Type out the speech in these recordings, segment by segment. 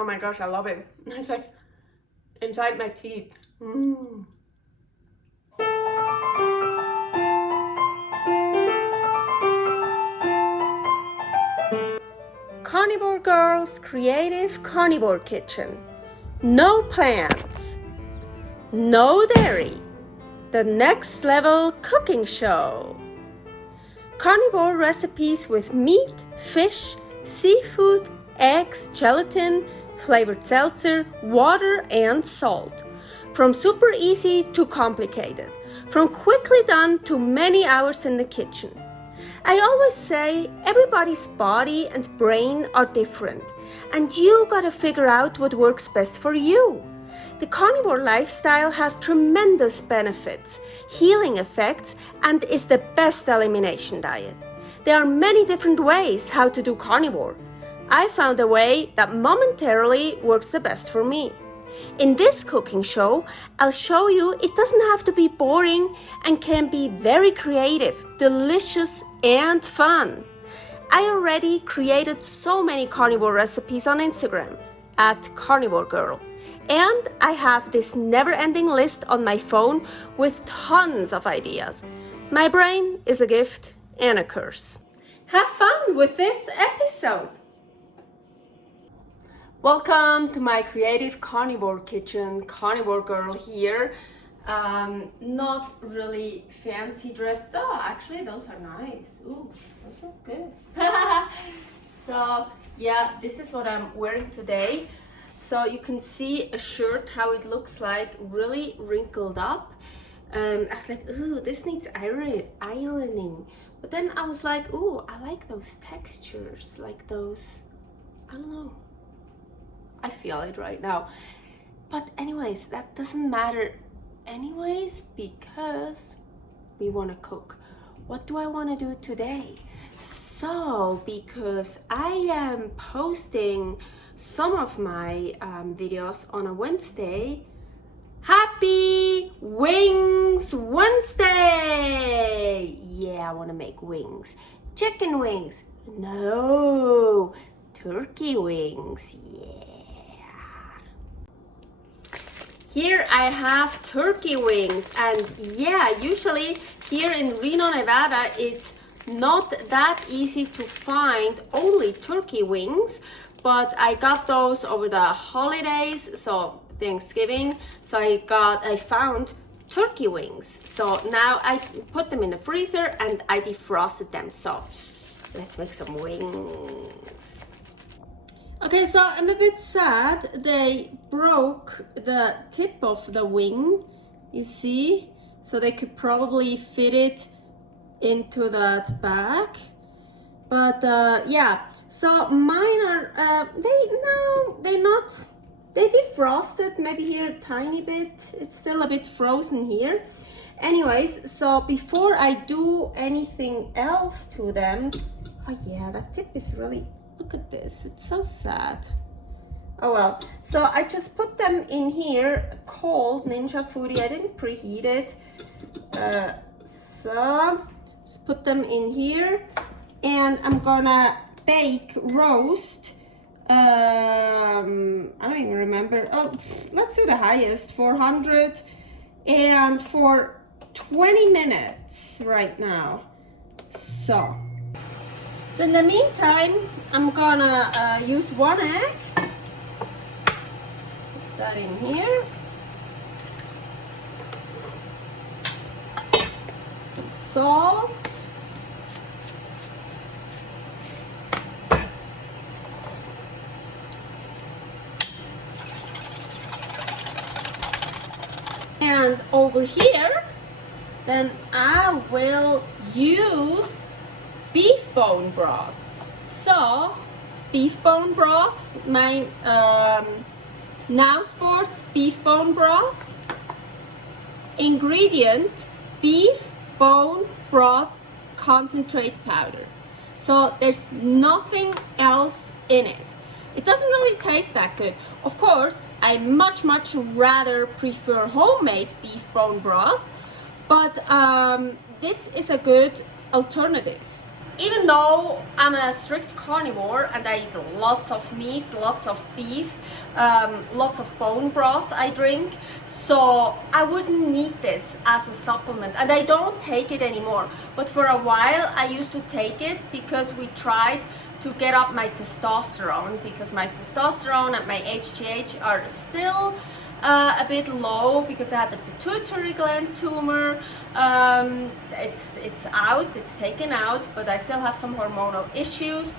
Oh my gosh, I love it. It's like inside my teeth. Mm. Carnivore Girl's Creative Carnivore Kitchen. No plants, no dairy, the next level cooking show. Carnivore recipes with meat, fish, seafood, eggs, gelatin, flavored seltzer, water, and salt. From super easy to complicated, from quickly done to many hours in the kitchen. I always say everybody's body and brain are different, and you gotta figure out what works best for you. The carnivore lifestyle has tremendous benefits, healing effects, and is the best elimination diet. There are many different ways how to do carnivore. I found a way that momentarily works the best for me. In this cooking show, I'll show you it doesn't have to be boring and can be very creative, delicious, and fun. I already created so many carnivore recipes on Instagram at karnivorgirl, and I have this never-ending list on my phone with tons of ideas. My brain is a gift and a curse. Have fun with this episode! Welcome to my creative carnivore kitchen. Carnivore Girl here. Not really fancy dressed. Oh, actually those are nice. Ooh, those look good. So yeah, this is what I'm wearing today. So you can see a shirt, how it looks like, really wrinkled up. I was like, ooh, this needs ironing. But then I was like, ooh, I like those textures, like those, I don't know. I feel it right now. But anyways, that doesn't matter anyways, because we want to cook. What do I want to do today? So, because I am posting some of my videos on a Wednesday. Happy Wings Wednesday! Yeah, I want to make wings. Chicken wings. No, turkey wings. Yeah. Here I have turkey wings, and yeah, usually here in Reno, Nevada, it's not that easy to find only turkey wings, but I got those over the holidays, so Thanksgiving, so I found turkey wings. So now I put them in the freezer and I defrosted them. So let's make some wings. Okay, so I'm a bit sad they broke the tip of the wing, you see, so they could probably fit it into that bag. But yeah, so mine are they defrosted maybe here a tiny bit. It's still a bit frozen here. Anyways, so before I do anything else to them, oh yeah, that tip is really, look at this, it's so sad. Oh well, so I just put them in here, cold Ninja Foodi. I didn't preheat it. So just put them in here, and I'm gonna roast. I don't even remember. Oh, let's do the highest, 400, and for 20 minutes right now. So in the meantime, I'm gonna use one egg. Put that in here. Some salt. And over here, then I will use beef bone broth. So, beef bone broth, my Now Sports beef bone broth. Ingredient, beef bone broth concentrate powder. So there's nothing else in it. It doesn't really taste that good. Of course, I much rather prefer homemade beef bone broth, but this is a good alternative. even though I'm a strict carnivore and I eat lots of meat, lots of beef, lots of bone broth I drink, so I wouldn't need this as a supplement, and I don't take it anymore. But for a while I used to take it because we tried to get up my testosterone, because my testosterone and my HGH are still a bit low because I had a pituitary gland tumor. It's out, it's taken out, but I still have some hormonal issues.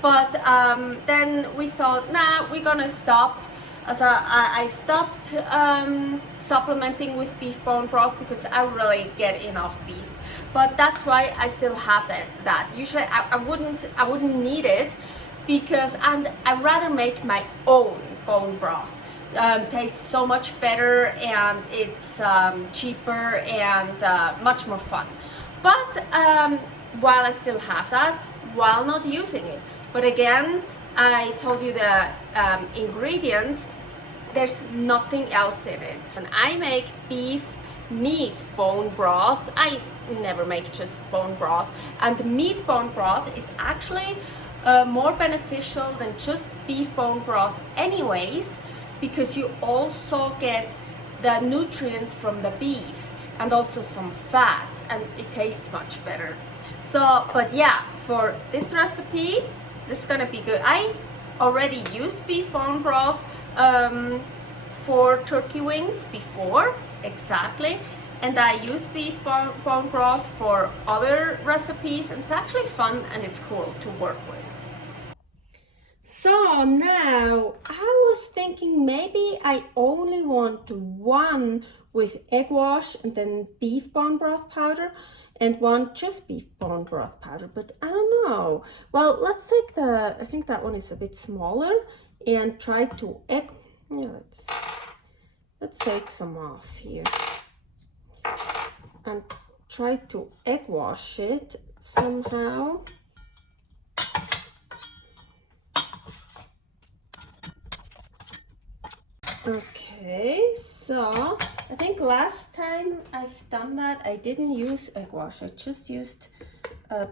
But then we thought, nah, we're gonna stop. So I stopped supplementing with beef bone broth because I really get enough beef. But that's why I still have that. Usually I wouldn't need it, because I'd rather make my own bone broth. Tastes so much better, and it's cheaper and much more fun. But while I still have that, while not using it. But again, I told you the ingredients, there's nothing else in it. When I make beef meat bone broth, I never make just bone broth, and meat bone broth is actually more beneficial than just beef bone broth anyways, because you also get the nutrients from the beef and also some fats, and it tastes much better. So, but yeah, for this recipe, this is gonna be good. I already used beef bone broth for turkey wings before, exactly, and I use beef bone broth for other recipes, and it's actually fun and it's cool to work with. So now I was thinking maybe I only want one with egg wash and then beef bone broth powder, and one just beef bone broth powder, but I don't know. Well, let's take I think that one is a bit smaller, and try to let's take some off here and try to egg wash it somehow. Okay, so I think last time I've done that, I didn't use egg wash. I just used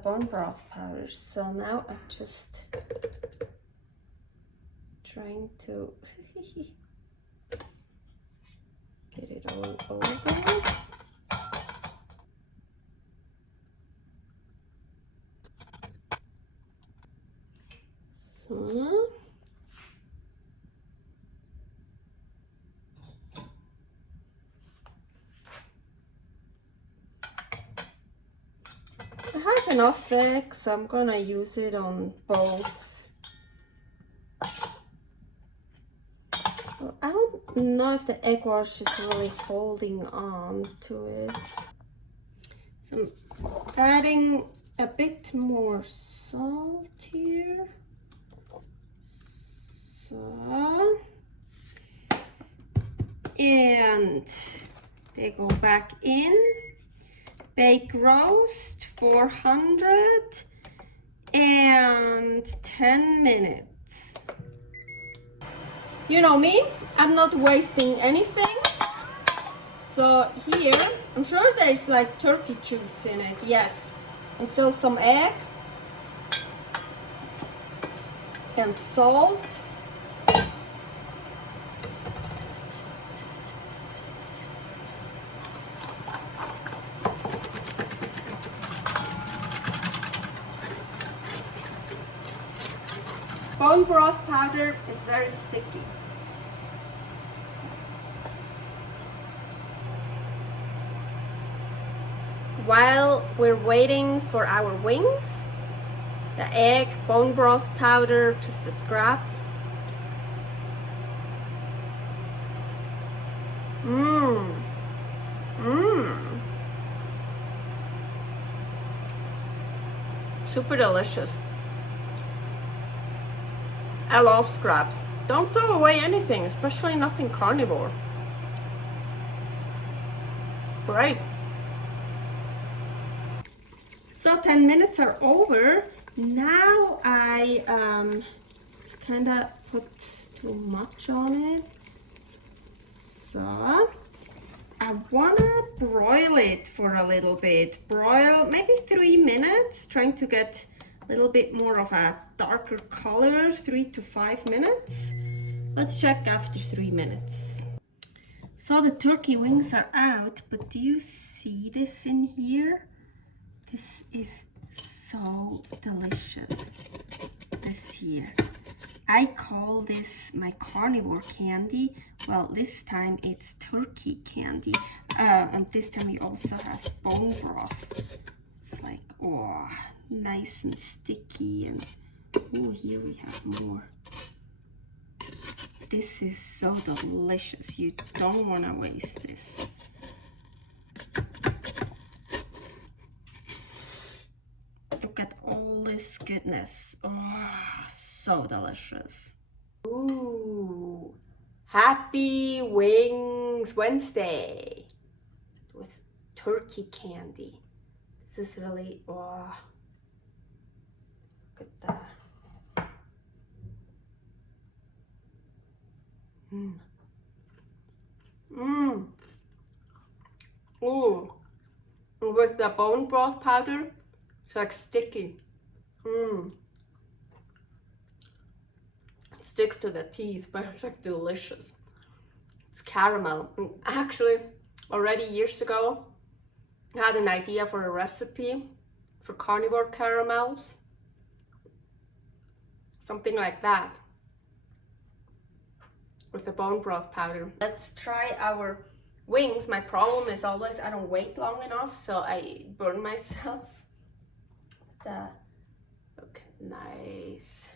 bone broth powder. So now I'm just trying to get it all over. So I have enough egg, so I'm gonna use it on both. Well, I don't know if the egg wash is really holding on to it. So I'm adding a bit more salt here. So, and they go back in. Bake roast 400 and 10 minutes. You know me, I'm not wasting anything. So here, I'm sure there's like turkey juice in it, yes. And still some egg and salt. Bone broth powder is very sticky. While we're waiting for our wings, the egg, bone broth powder, just the scraps. Super delicious. I love scraps. Don't throw away anything, especially nothing carnivore. Great. So 10 minutes are over. Now I kind of put too much on it. So I wanna broil it for a little bit. Broil maybe 3 minutes, trying to get little bit more of a darker color, 3 to 5 minutes. Let's check after 3 minutes. So the turkey wings are out, but do you see this in here? This is so delicious. This here. I call this my carnivore candy. Well, this time it's turkey candy. And this time we also have bone broth. It's like, oh, nice and sticky. And oh, here we have more. This is so delicious. You don't want to waste this. Look at all this goodness. Oh, so delicious. Ooh, Happy Wings Wednesday with turkey candy. This is really, oh, look at that. Ooh, with the bone broth powder, it's like sticky. It sticks to the teeth, but it's like delicious. It's caramel. And actually, already years ago, I had an idea for a recipe for carnivore caramels. Something like that. With the bone broth powder. Let's try our wings. My problem is always I don't wait long enough, so I burn myself. Look nice.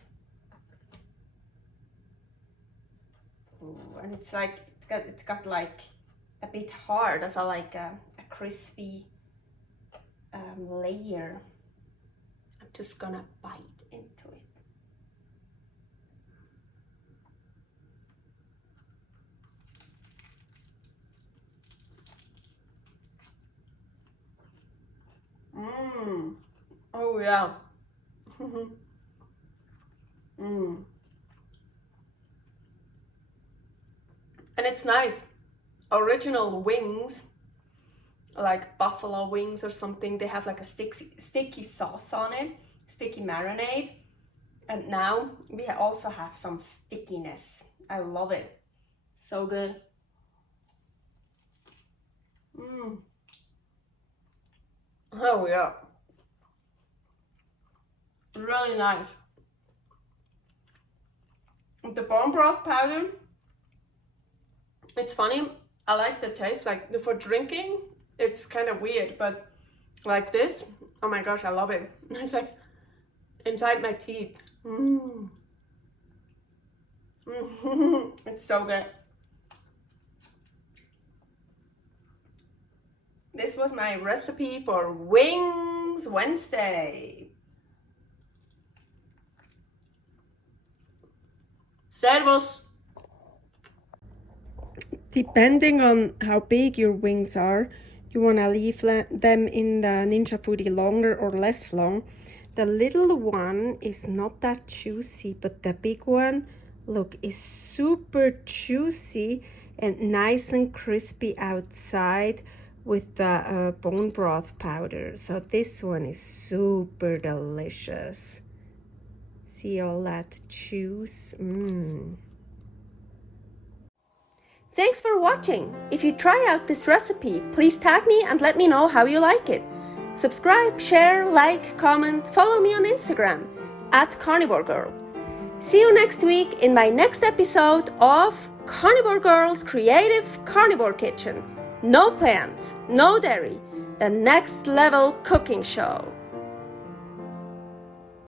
Ooh, and it's like it got like a bit hard, as like a crispy layer. I'm just gonna bite into it. Oh yeah. And it's nice. Original wings, like buffalo wings or something, they have like a sticky sauce on it, sticky marinade. And now we also have some stickiness. I love it. So good. Oh yeah. Really nice. The bone broth powder, it's funny, I like the taste. Like for drinking, it's kind of weird, but like this, oh my gosh, I love it. It's like inside my teeth. It's so good. This was my recipe for Wings Wednesday. Servus. Depending on how big your wings are, you want to leave them in the Ninja Foodi longer or less long. The little one is not that juicy, but the big one, look, is super juicy and nice and crispy outside with the bone broth powder. So this one is super delicious. See all that juice? Thanks for watching. If you try out this recipe, please tag me and let me know how you like it. Subscribe, share, like, comment, follow me on Instagram @karnivorgirl. See you next week in my next episode of Carnivore Girl's Creative Carnivore Kitchen. No plants, no dairy, the next level cooking show.